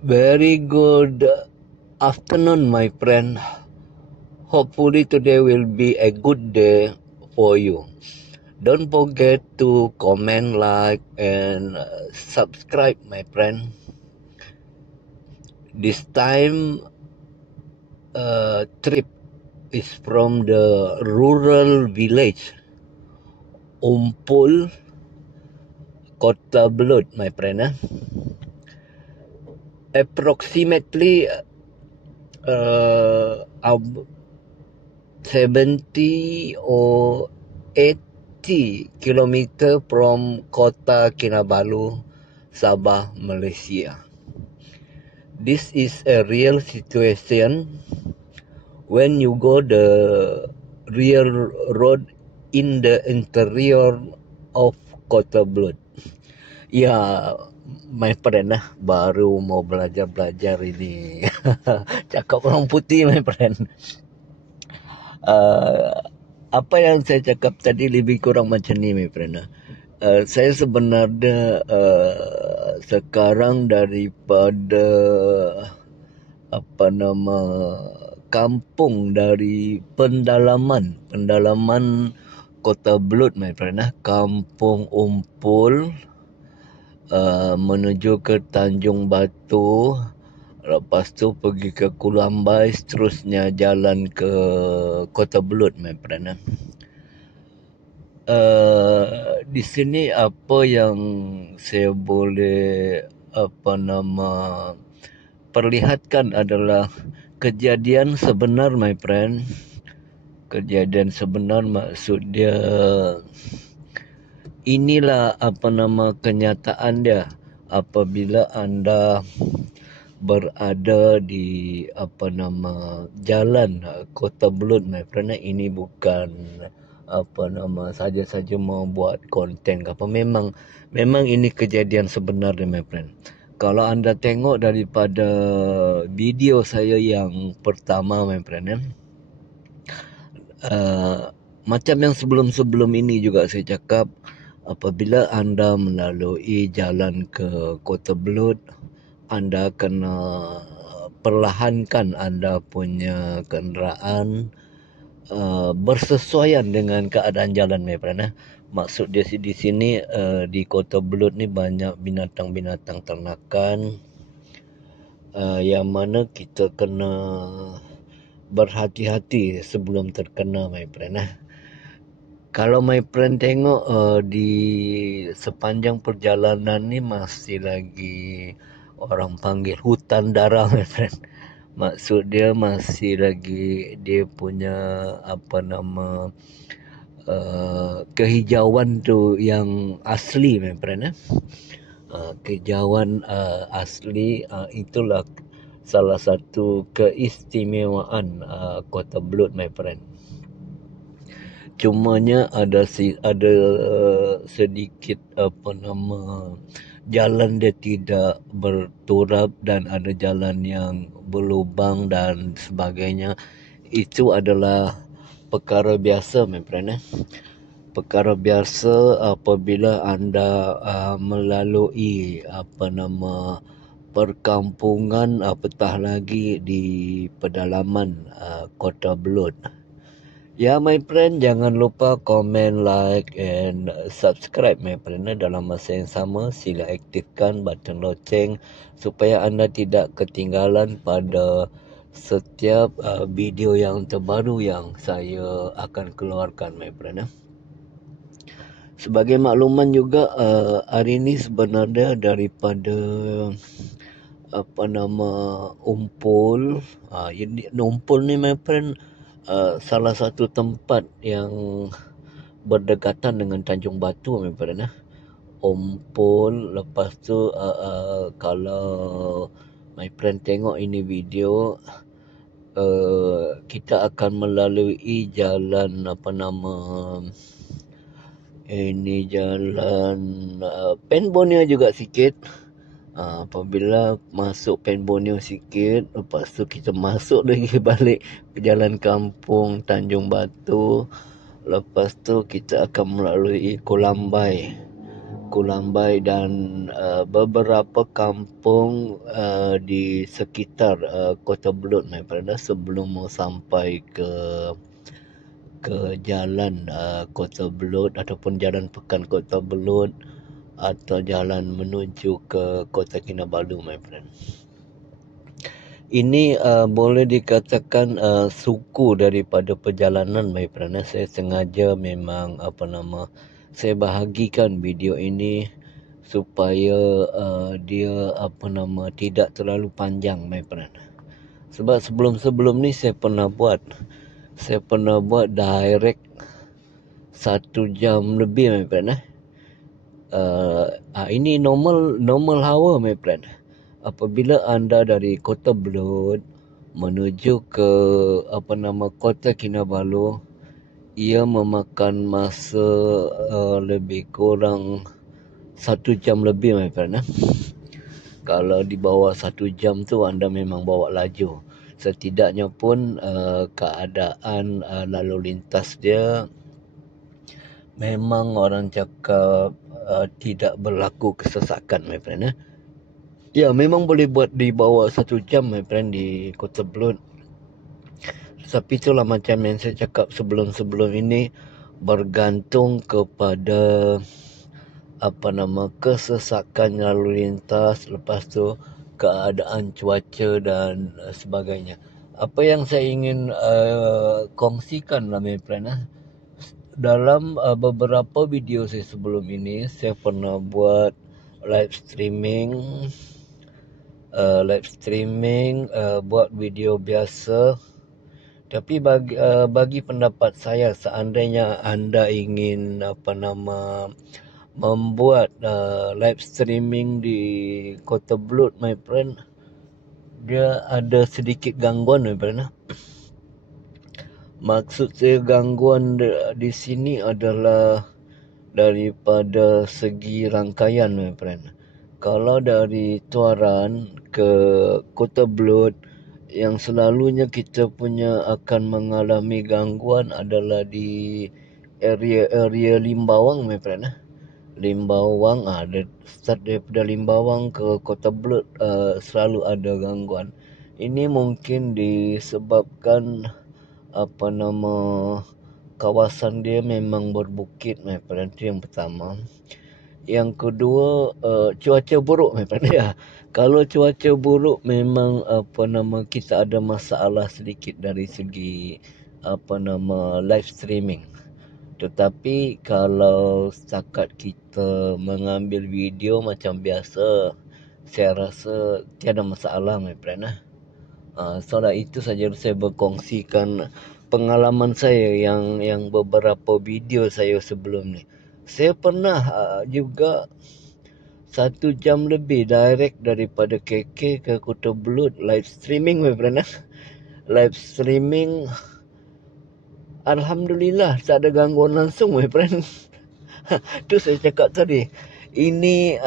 Very good afternoon, my friend. Hopefully today will be a good day for you. Don't forget to comment, like, and subscribe, my friend. This time trip is from the rural village Umpul, Kota Belud, my friend. Approximately 70 or 80 kilometer from Kota Kinabalu, Sabah, Malaysia. This is a real situation when you go the real road in the interior of Kota Belud. Ya, my friend baru mau belajar ini. Cakap orang putih, my friend. Apa yang saya cakap tadi lebih kurang macam ni, my friend. Saya sebenarnya sekarang daripada kampung dari pendalaman Kota Belud, my friend. Kampung Umpul menuju ke Tanjung Batu. Lepas tu pergi ke Kulambai, seterusnya jalan ke Kota Belud, my friend. Di sini apa yang saya boleh perlihatkan adalah kejadian sebenar, my friend. Kejadian sebenar maksud dia inilah kenyataan dia apabila anda berada di jalan Kota Belud, my friend. Ini bukan saja-saja mau buat konten ke apa. Memang ini kejadian sebenar, my friend. Kalau anda tengok daripada video saya yang pertama, my friend, macam yang sebelum ini juga saya cakap, apabila anda melalui jalan ke Kota Belud, anda kena perlahankan anda punya kenderaan bersesuaian dengan keadaan jalan, my friend. Maksud dia di sini di Kota Belud ni banyak binatang-binatang ternakan yang mana kita kena berhati-hati sebelum terkena, my friend. Kalau my friend tengok di sepanjang perjalanan ni masih lagi orang panggil hutan darah, my friend. Maksud dia masih lagi dia punya kehijauan tu yang asli, my friend. Kehijauan asli itulah salah satu keistimewaan Kota Belud, my friend. Cumanya ada sedikit jalan dia tidak berturap dan ada jalan yang berlubang dan sebagainya. Itu adalah perkara biasa, my friend. Perkara biasa apabila anda melalui perkampungan, apatah lagi di pedalaman Kota Belud. Ya, my friend, jangan lupa komen, like, and subscribe, my friend. Dalam masa yang sama, sila aktifkan button loceng supaya anda tidak ketinggalan pada setiap video yang terbaru yang saya akan keluarkan, my friend. Sebagai makluman juga, hari ini sebenarnya daripada Umpul. Umpul ni, my friend, salah satu tempat yang berdekatan dengan Tanjung Batu, my friend. Umpul. Lepas tu kalau my friend tengok ini video, kita akan melalui jalan ini jalan Pen Borneo juga sikit. Apabila masuk Pen Borneo sikit, lepas tu kita masuk lagi balik ke jalan kampung Tanjung Batu. Lepas tu kita akan melalui Kulambai. Kulambai dan beberapa kampung di sekitar Kota Belud, my friend, sebelum mau sampai ke jalan Kota Belud ataupun jalan pekan Kota Belud atau jalan menuju ke Kota Kinabalu, my friend. Ini boleh dikatakan suku daripada perjalanan, my friend. Saya sengaja memang saya bahagikan video ini supaya dia tidak terlalu panjang, my friend. Sebab sebelum ni saya pernah buat direct 1 jam lebih, my friend. Ini normal hour, my friend. Apabila anda dari Kota Belud menuju ke Kota Kinabalu, ia memakan masa lebih kurang 1 jam lebih, my friend. Kalau di bawah 1 jam tu anda memang bawa laju. Setidaknya pun keadaan lalu lintas dia memang orang cakap tidak berlaku kesesakan, my friend. Ya, memang boleh buat di bawah 1 jam, my friend, di Kota Belud. Tapi itulah macam yang saya cakap sebelum ini, bergantung kepada kesesakan lalu lintas, lepas tu keadaan cuaca dan sebagainya. Apa yang saya ingin kongsikan lah, my friend, dalam beberapa video saya sebelum ini, saya pernah buat live streaming, buat video biasa. Tapi bagi pendapat saya, seandainya anda ingin membuat live streaming di Kota Belud, my friend, dia ada sedikit gangguan, my friend. Maksud saya gangguan di sini adalah daripada segi rangkaian, my friend. Kalau dari Tuaran ke Kota Belud, yang selalunya kita punya akan mengalami gangguan adalah di area Limbawang, my friend. Limbawang, start daripada Limbawang ke Kota Belud selalu ada gangguan. Ini mungkin disebabkan kawasan dia memang berbukit, my friend. Itu yang pertama. Yang kedua, cuaca buruk, my friend. Ya, kalau cuaca buruk memang kita ada masalah sedikit dari segi live streaming. Tetapi kalau setakat kita mengambil video macam biasa, saya rasa tiada masalah, my friend. So itu saja saya berkongsikan pengalaman saya yang beberapa video saya sebelum ni. Saya pernah juga 1 jam lebih direct daripada KK ke Kota Belud live streaming, my friend. Live streaming, alhamdulillah tak ada gangguan langsung, my friend. Tu saya cakap tadi. Ini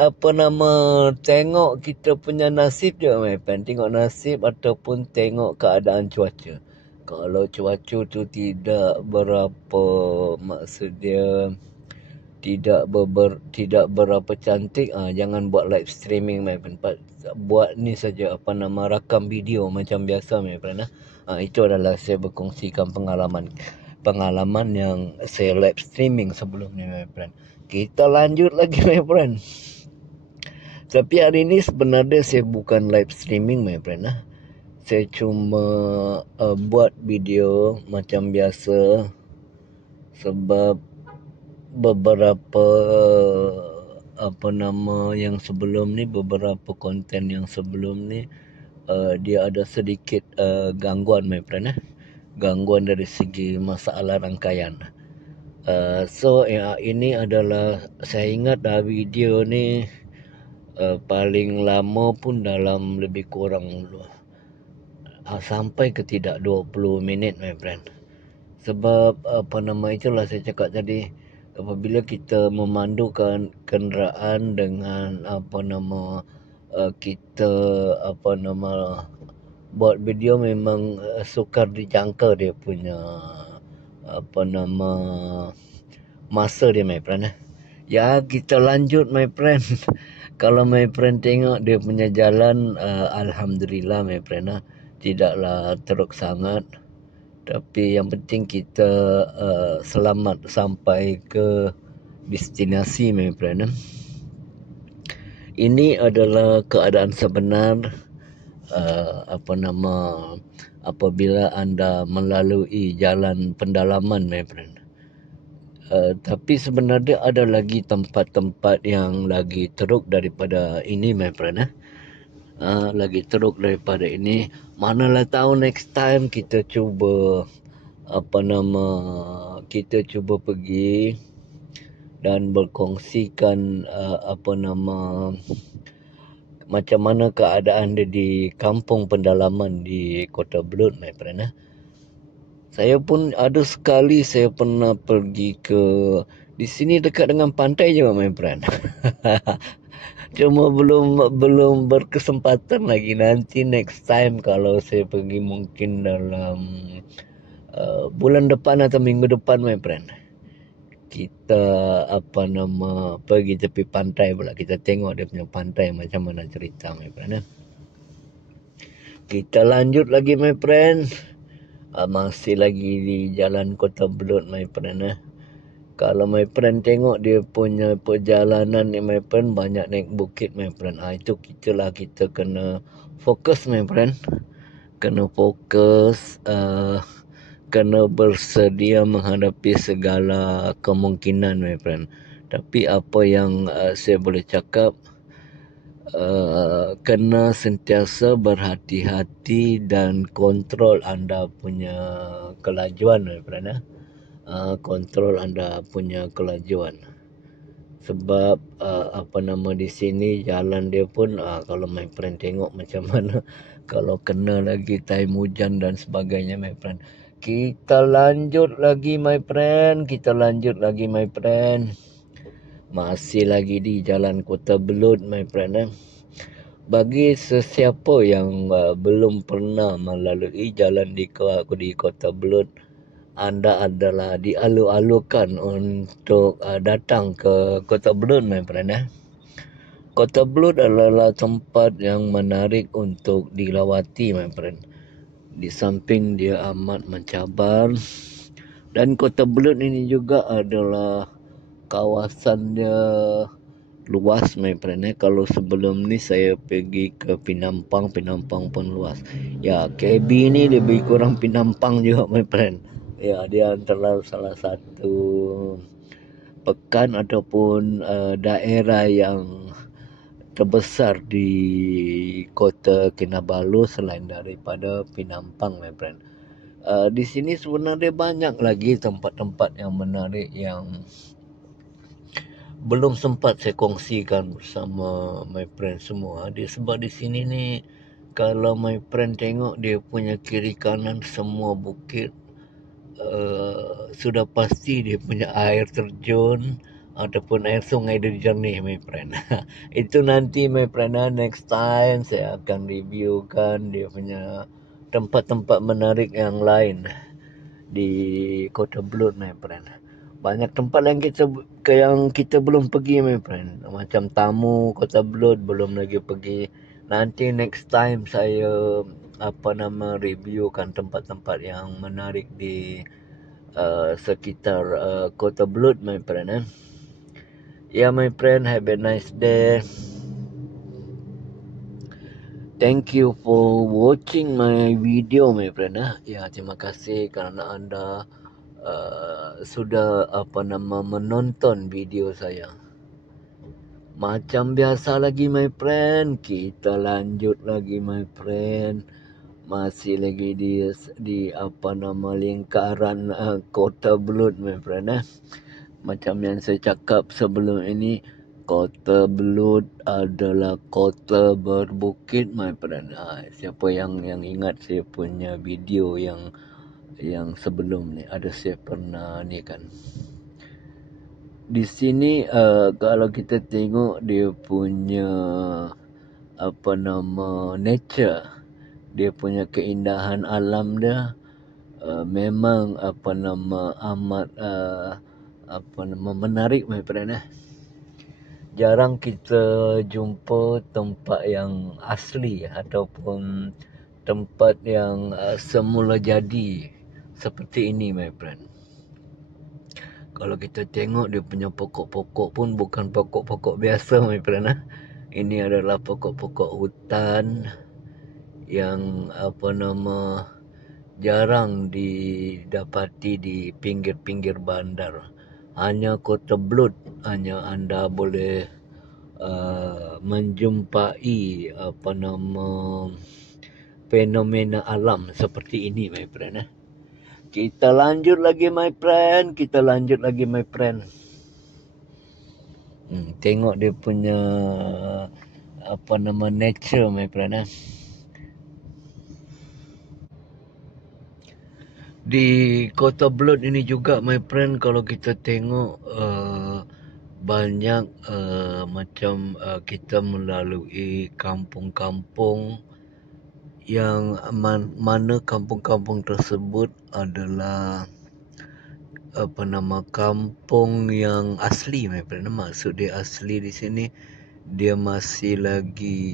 tengok kita punya nasib je, my friend. Tengok nasib ataupun tengok keadaan cuaca. Kalau cuaca tu tidak berapa, maksud dia tidak berapa cantik, jangan buat live streaming, my friend. Buat ni saja rakam video macam biasa, my friend. Itu adalah saya berkongsikan pengalaman yang saya live streaming sebelum ni, my friend. Kita lanjut lagi, my friend. Tapi hari ni sebenarnya saya bukan live streaming, my friend. Saya cuma buat video macam biasa. Sebab beberapa yang sebelum ni, beberapa konten yang sebelum ni, dia ada sedikit gangguan, my friend. Gangguan dari segi masalah rangkaian. So ini adalah, saya ingat video ni paling lama pun dalam lebih kurang sampai ke tidak 20 minit, my friend. Sebab itulah saya cakap tadi, apabila kita memandukan kenderaan dengan kita buat video, memang sukar dijangka dia punya masa dia, my friend. Ya, kita lanjut my friend. Kalau my friend tengok dia punya jalan, alhamdulillah my friend, tidaklah teruk sangat. Tapi yang penting kita selamat sampai ke destinasi my friend. Ini adalah keadaan sebenar apabila anda melalui jalan pendalaman my friend. Tapi sebenarnya ada lagi tempat-tempat yang lagi teruk daripada ini my friend. Lagi teruk daripada ini. Manalah tahu next time kita cuba kita cuba pergi dan berkongsikan macam mana keadaan dia di kampung pendalaman di Kota Belud my friend. Saya pun ada sekali saya pernah pergi ke di sini dekat dengan pantai je my friend. Cuma belum berkesempatan lagi. Nanti next time kalau saya pergi mungkin dalam bulan depan atau minggu depan my friend. Kita pergi tepi pantai pula, kita tengok dia punya pantai macam mana cerita my friend. Kita lanjut lagi my friend. Masih lagi di jalan Kota Belud my friend. Kalau my friend tengok dia punya perjalanan ni my friend, banyak naik bukit my friend. Itu kita kena fokus my friend. Kena fokus, kena bersedia menghadapi segala kemungkinan my friend. Tapi apa yang saya boleh cakap, kena sentiasa berhati-hati dan kontrol anda punya kelajuan my friend. Kontrol anda punya kelajuan. Sebab di sini jalan dia pun kalau my friend tengok macam mana kalau kena lagi time hujan dan sebagainya my friend. Kita lanjut lagi my friend. Masih lagi di jalan Kota Belud my friend. Bagi sesiapa yang belum pernah melalui jalan di Kota Belud, anda adalah dialu-alukan untuk datang ke Kota Belud my friend. Kota Belud adalah tempat yang menarik untuk dilawati my friend. Di samping dia amat mencabar, dan Kota Belud ini juga adalah kawasan dia luas my friend. Kalau sebelum ni saya pergi ke Pinampang pun luas. Ya, KB ni lebih kurang Pinampang juga my friend. Ya, dia antara salah satu pekan ataupun daerah yang terbesar di Kota Kinabalu selain daripada Pinampang my friend. Di sini sebenarnya banyak lagi tempat-tempat yang menarik yang belum sempat saya kongsikan bersama my friend semua. Sebab di sini ni kalau my friend tengok dia punya kiri kanan semua bukit, sudah pasti dia punya air terjun ataupun air sungai dia jernih my friend. Itu nanti my friend, next time saya akan reviewkan dia punya tempat-tempat menarik yang lain di Kota Belud my friend. Banyak tempat yang kita belum pergi my friend. Macam Tamu, Kota Belud belum lagi pergi. Nanti next time saya reviewkan tempat-tempat yang menarik di sekitar Kota Belud my friend. Ya my friend, have a nice day. Thank you for watching my video my friend. Ya, terima kasih kerana anda sudah menonton video saya. Macam biasa lagi my friend, kita lanjut lagi my friend. Masih lagi di lingkaran Kota Belud my friend. Macam yang saya cakap sebelum ini, Kota Belud adalah kota berbukit my friend. Siapa yang ingat saya punya video yang sebelum ni, ada saya pernah ni kan. Di sini kalau kita tengok dia punya nature, dia punya keindahan alam dia, memang amat menarik my friend. jarang kita jumpa tempat yang asli ataupun tempat yang semula jadi seperti ini, my friend. Kalau kita tengok dia punya pokok-pokok pun bukan pokok-pokok biasa, my friend. Ini adalah pokok-pokok hutan yang jarang didapati di pinggir-pinggir bandar. Hanya Kota Belud hanya anda boleh menjumpai fenomena alam seperti ini, my friend. Kita lanjut lagi, my friend. Tengok dia punya nature, my friend. Di Kota Belud ini juga, my friend, kalau kita tengok banyak macam kita melalui kampung-kampung yang mana kampung-kampung tersebut adalah kampung yang asli, my friend. Maksud dia asli di sini, dia masih lagi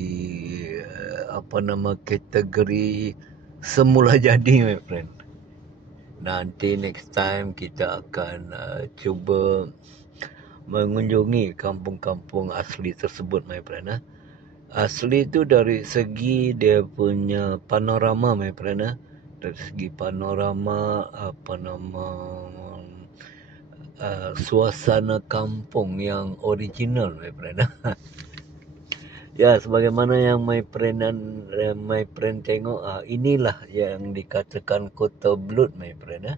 kategori semula jadi, my friend. Nanti next time kita akan cuba mengunjungi kampung-kampung asli tersebut, my friend. Asli tu dari segi dia punya panorama, my friend. Dari segi panorama suasana kampung yang original, my friend. Ya, sebagaimana yang my friend tengok, inilah yang dikatakan Kota Belud, my friend.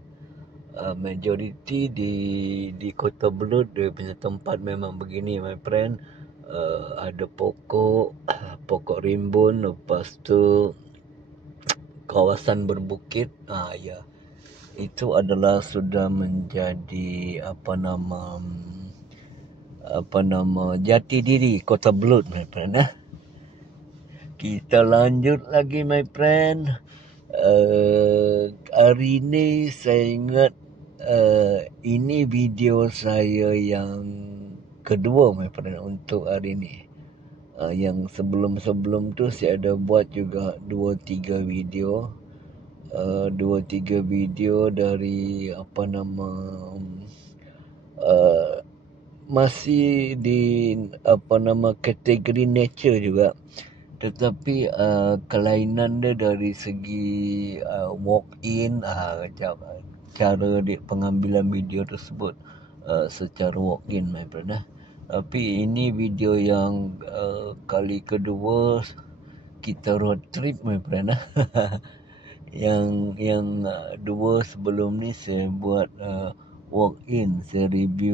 Majoriti di Kota Belud dia punya tempat memang begini, my friend. Ada pokok rimbun, lepas tu kawasan berbukit. Ya, itu adalah sudah menjadi jati diri Kota Belud, my friend. Kita lanjut lagi, my friend. Hari ni saya ingat ini video saya yang kedua, my friend, untuk hari ni. Yang sebelum-sebelum tu saya ada buat juga 2-3 video. 2-3 video dari masih di kategori nature juga, tetapi kelainan dia dari segi walk in, cara pengambilan video tersebut secara walk in, my friend. Tapi ini video yang kali kedua kita road trip, my friend. yang dua sebelum ni saya buat walk in, saya review